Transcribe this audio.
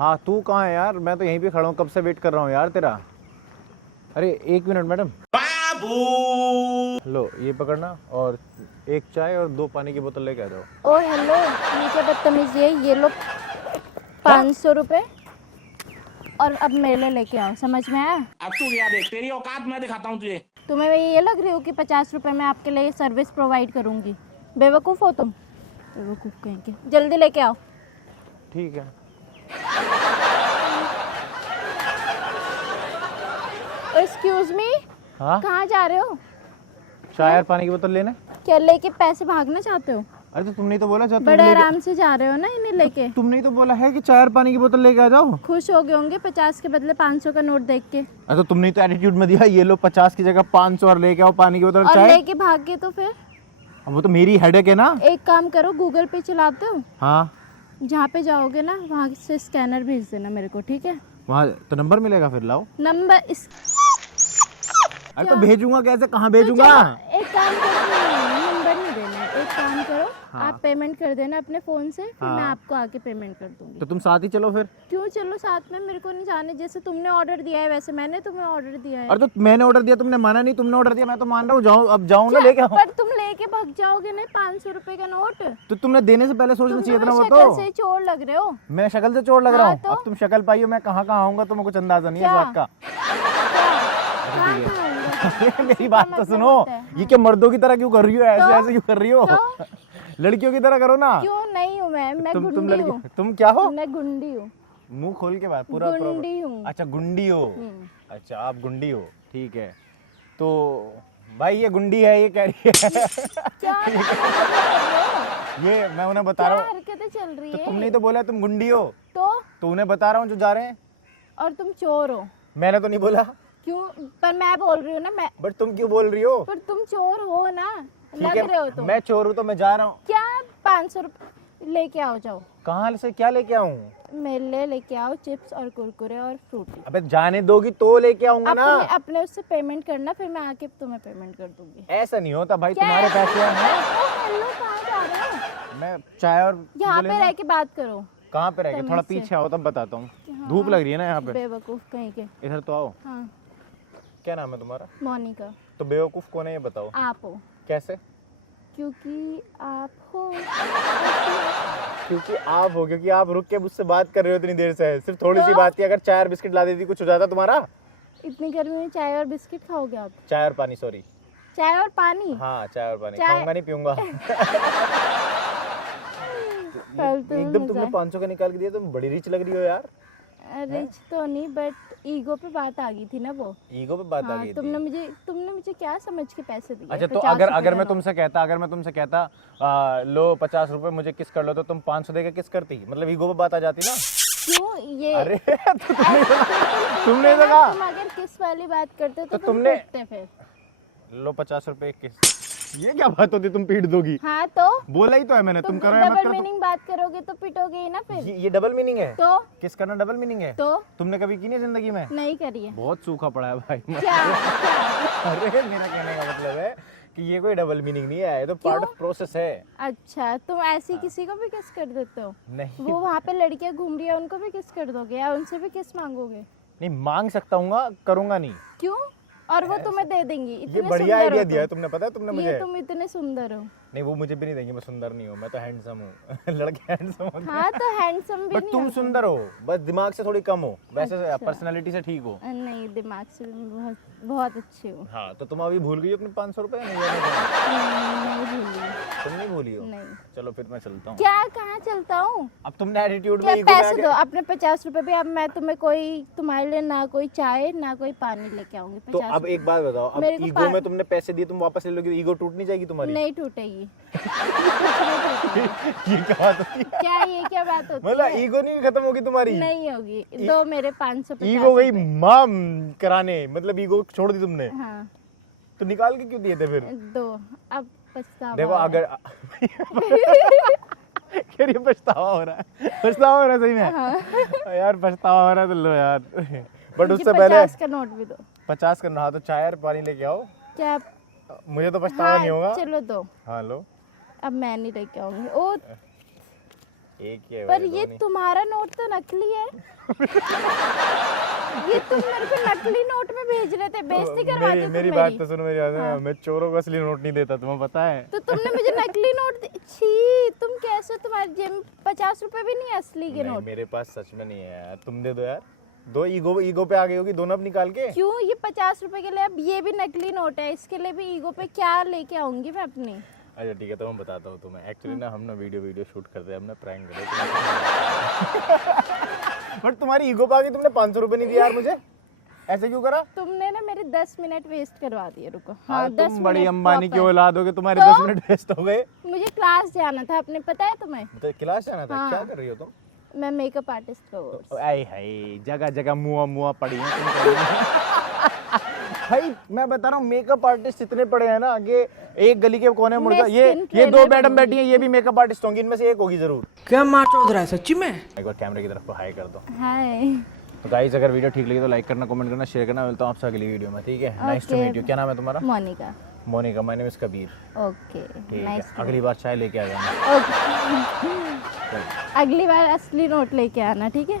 हाँ तू कहाँ है यार? मैं तो यहीं पे खड़ा हूँ, कब से वेट कर रहा हूँ यार तेरा। अरे 1 मिनट मैडम। बाबू लो ये पकड़ना और 1 चाय और 2 पानी की बोतल लेके आ जाओ। ओ हेलो, ये क्या बदतमीजी है? ये लो 500 रुपए और अब मेले लेके आओ, समझ में आया? अब तू गया देख, तेरी औकात मैं दिखाता हूँ तुझे। तुम्हें ये लग रही हो कि 50 रुपए में आपके लिए सर्विस प्रोवाइड करूंगी? बेवकूफ़ हो तुम, बेवकूफ़ कहेंगे। जल्दी लेके आओ। ठीक है। एक्सक्यूज मी, हाँ कहाँ जा रहे हो? चाय और पानी की बोतल लेने। क्या लेके पैसे भागना चाहते हो? अरे तो तुमने तो बोला जाते बड़े आराम से जा रहे हो ना इन्हें लेके। तुमने तो बोला है कि चाय और पानी की बोतल लेके आ जाओ। खुश हो गए होंगे 50 के बदले 500 का नोट देख के। अरे तो तुमने तो एटीट्यूड में दिया, ये लो 50 की जगह 500 और लेके आओ पानी की बोतल और और चाय। लेके भाग गए तो फिर? अब वो तो मेरी हेडेक है ना। एक काम करो, गूगल पे चलाते हो? हाँ जहाँ पे जाओगे ना वहाँ से स्कैनर भेज देना मेरे को, ठीक है? वहाँ तो नंबर मिलेगा, फिर लाओ। नंबर इस अरे तो भेजूंगा कैसे, कहाँ भेजूंगा? एक काम करो, नंबर नहीं देना है, एक काम करो हाँ। आप पेमेंट कर देना अपने फोन से, फिर हाँ। मैं आपको आके पेमेंट कर दूंगी। तो तुम साथ ही चलो फिर। क्यों चलो साथ में? मेरे को नहीं जाने, जैसे तुमने ऑर्डर दिया है वैसे मैंने तुम्हें ऑर्डर दिया है। अरे तो मैंने ऑर्डर दिया, तुमने माना नहीं, तुमने ऑर्डर दिया, मैं तो मान रहा हूँ। जाऊँ अब जाऊँ ना लेके आऊँ। पर तुम लेके भाग जाओगे ना 500 रुपए का नोट। तो तुमने देने से पहले सोचना तुम चाहिए था ना। तो वो शक्ल तो से चोर लग रहे हो। मैं शक्ल से चोर लग रहा हाँ, हूँ? तो? अब तुम शक्ल पाई हो, मैं कहाँ कहाँ आऊंगा तुम्हें कुछ अंदाजा नहीं है इस क्या? बात का। कहाँ खाऊंगा? मेरी बात तो मतलब सुनो, होता है, ये क्या मर्दों की तरह क्यों कर रही हो? ऐसे तो? ऐसे क्यों कर रही हो? तो? लड़कियों की तरह करो ना। क्यों नहीं हूँ मैं तुम गुंडी लड़की, हूँ। तुम क्या हो? मैं गुंडी हूँ। मुंह खोल के बात पूरा गुंडी हूँ। अच्छा गुंडी हो। अच्छा आप गुंडी हो, ठीक है। तो भाई ये गुंडी है, ये कह रही है क्या ये मैं उन्हें बता रहा हूँ। हरकतें चल रही तो है? तुमने ही तो बोला तुम गुंडी हो, तो उन्हें बता रहा हूँ जो जा रहे हैं। और तुम चोर हो। मैंने तो नहीं बोला। क्यों? पर मैं बोल रही हूँ ना, मैं। बट तुम क्यों बोल रही हो? पर तुम चोर हो ना, ठीक लग रहे हो है तुम। मैं चोर हूँ तो मैं जा रहा हूँ। क्या 500 रुपए लेके आओ, जाओ। कहाँ से क्या लेके आऊँ? मेरे लिए लेके आओ चिप्स और कुरकुरे और फ्रूटी। अबे जाने दोगी तो लेके आऊंगा ना। अपने उससे पेमेंट करना, फिर मैं आके तुम्हें पेमेंट कर दूंगी। ऐसा नहीं होता भाई, क्या तुम्हारे ऐसा पैसे होता हैं। है? ओ, हेलो, कहाँ जा रहे हो? मैं चाय और यहाँ बोले पे ना। रह के बात करो। कहाँ पे रह गए? थोड़ा तमीज से। पीछे आओ तब बताता हूँ। हाँ। धूप लग रही है ना यहाँ पे। बेवकूफ कहीं के। इधर तो आओ। हाँ, क्या नाम है तुम्हारा? मोनिका। तो बेवकूफ कौन है ये बताओ। आप हो, कैसे? क्योंकि आप हो। क्योंकि आप हो, क्योंकि आप रुक के मुझसे बात कर रहे हो इतनी देर से। सिर्फ थोड़ी सी तो? बात की, अगर चाय और बिस्किट ला देती कुछ हो जाता तुम्हारा। इतनी गर्मी में चाय और बिस्किट खाओगे आप? चाय और पानी, सॉरी। चाय और पानी? हाँ चाय और पानी चाय- खाऊंगा नहीं पीऊंगा। फालतू में एकदम तुमने मजाक। 500 का निकाल के दिया, तुम बड़ी रिच लग रही हो यार। रिच तो नहीं, बट ईगो पे बात आ गई थी ना वो। ईगो पे बात आ हाँ, गई थी। तुमने मुझे क्या समझ के पैसे दिए? अच्छा तो 50 अगर रुपए अगर का मैं नोट। तुमसे कहता लो 50 रुपए मुझे किस कर लो, तो तुम 500 देके किस करती? मतलब ईगो पे बात आ जाती ना। क्यों ये? अरे तो तुमने तो कहा। तुम अगर किस वाली बात करते तो तो तुम तुमने- पीटते फिर। लो 50 रुपए किस। ये क्या बात होती, तुम पीट दोगी? हाँ तो बोला ही तो है मैंने, तुम करो या मत डबल करो। मीनिंग बात करोगे तो पिटोगे ही ना फिर। ये डबल मीनिंग है? तो किस करना डबल मीनिंग है? तो तुमने कभी की नहीं जिंदगी में? नहीं करिए। बहुत सूखा पड़ा है भाई। क्या? अरे मेरा कहने का मतलब है कि ये कोई डबल मीनिंग नहीं है, ये तो पार्ट ऑफ प्रोसेस है। अच्छा, तुम ऐसी किसी को भी किस कर देते हो? नहीं वो वहाँ पे लड़कियाँ घूम रही है, उनको भी किस कर दोगे या उनसे भी किस मांगोगे? नहीं मांग सकता हूँ, करूंगा नहीं। क्यों? और वो तुम्हें दे देंगी? ये इतने बढ़िया सुंदर आइडिया हो दिया है तुम। तुमने, पता है तुमने मुझे। ये तुम इतने सुंदर हो। नहीं वो मुझे भी नहीं देंगे, मैं सुंदर नहीं हूँ, मैं तो हैंडसम हूँ। लड़के हैंडसम होते हैं। हाँ तो हैंडसम भी बट नहीं तुम हो सुंदर हो, बस दिमाग से थोड़ी कम हो, वैसे अच्छा। पर्सनालिटी से ठीक हो। नहीं, दिमाग से भी मैं बहुत बहुत अच्छी हूँ। हाँ तो तुम अभी भूल गई हो अपने 500 रुपए? नहीं नहीं भूली। तुम नहीं भूली हो? नहीं। चलो फिर मैं चलता हूँ। क्या? कहाँ चलता हूँ? अब तुमने एटीट्यूड क्या में ईगो में पैसे आके- दो अपने 50 रुपए भी। अब मैं तुम्हारे लिए ना कोई चाय ना कोई पानी लेके आऊंगी। तो 50 अब एक बात बताओ, अब मेरे को ईगो में तुमने पैसे दिए, तुम वापस ले लोगे, ईगो टूट नहीं जाएगी तुम्हारी? नहीं टूटेगी। ये क्या बात होती है? क्या ये क्या बात होती मतलब है? ईगो नहीं खत्म होगी तुम्हारी? नहीं होगी। दो मेरे 550 ईगो गई रुपए। माँ कराने, मतलब ईगो छोड़ दी तुमने, हाँ तो निकाल के क्यों दिए थे फिर? दो। अब पछतावा देखो हो रहा अगर कह रही है पछतावा हो रहा है, पछतावा हो रहा है सही में। हाँ। यार पछतावा हो रहा है तो लो यार। बट मुझे उससे पहले 50 का नोट भी दो। 50 करना, हाँ तो चाय और पानी लेके आओ। क्या? मुझे तो पछतावा हाँ नहीं होगा। चलो दो। हाँ लो। अब मैं नहीं लेके आऊंगी। ओ एक ही है पर भाई, ये दो नहीं। तुम्हारा नोट तो नकली है। ये तुम मेरे को नकली नोट में भेज रहे थे, बेइज्जती करवा दी तुम मेरी बात तो सुनो, मेरी बात सुनो। हाँ। मैं चोरों को असली नोट नहीं देता, तुम्हें पता है। तो तुमने मुझे नकली नोट छी, तुम कैसे, तुम्हारे जेब में 50 रुपए भी नहीं है असली के नहीं, नोट। मेरे पास सच में नहीं है यार, तुम दे दो यार। दो ईगो पे आ गई होगी, दोनों अब निकाल के। क्यों, ये 50 रुपए के लिए, अब ये भी नकली नोट है, इसके लिए भी ईगो पे क्या लेके आऊंगी मैं अपनी। अच्छा ठीक है, तो मैं बताता हूँ तुम्हें। एक्चुअली ना हम ना वीडियो शूट करते हैं, हमने प्रैंक करे। बट तुम्हारी ईगो पे आ गई, तुमने 500 रुपए नहीं दिया यार मुझे, ऐसे क्यों करा? तुमने ना मेरे 10 मिनट वेस्ट करवा दिए, रुको। हाँ, हाँ, 10 तुम बड़ी मिनट अंबानी की proper। औलाद हो, तुम्हारे तो? 10 मिनट वेस्ट हो गए। मुझे क्लास जाना था अपने, पता है तुम्हें? तो क्लास जाना था, हाँ। क्या कर रही हो तुम? मैं मेकअप आर्टिस्ट का कोर्स। आई हाय, जगह जगह मुआ पड़ी है तुम कहीं। भाई मैं बता रहा हूँ, मेकअप आर्टिस्ट इतने पड़े हैं ना, आगे एक गली के कोने में मुड़ मैं जा, ये skin दो trainer मैडम बनूंगी। बैठी हैं, ये भी मेकअप आर्टिस्ट होंगी, इनमें से एक होगी जरूर। क्या मार चौध रहा है सच्ची में? एक बार कैमरे की तरफ को हाई कर दो। हाय। तो गाइस, अगर वीडियो ठीक लगी तो लाइक करना, कमेंट करना, शेयर करना। मिलता हूँ आपसे अगली वीडियो में, ठीक है? Nice to Okay. Meet you. क्या नाम है तुम्हारा? Monika. Monika. My name is Kabir. Okay, ठीक है, नाइस। अगली बार चाय लेके आ जाना। ओके, अगली बार असली नोट लेके आना, ठीक है?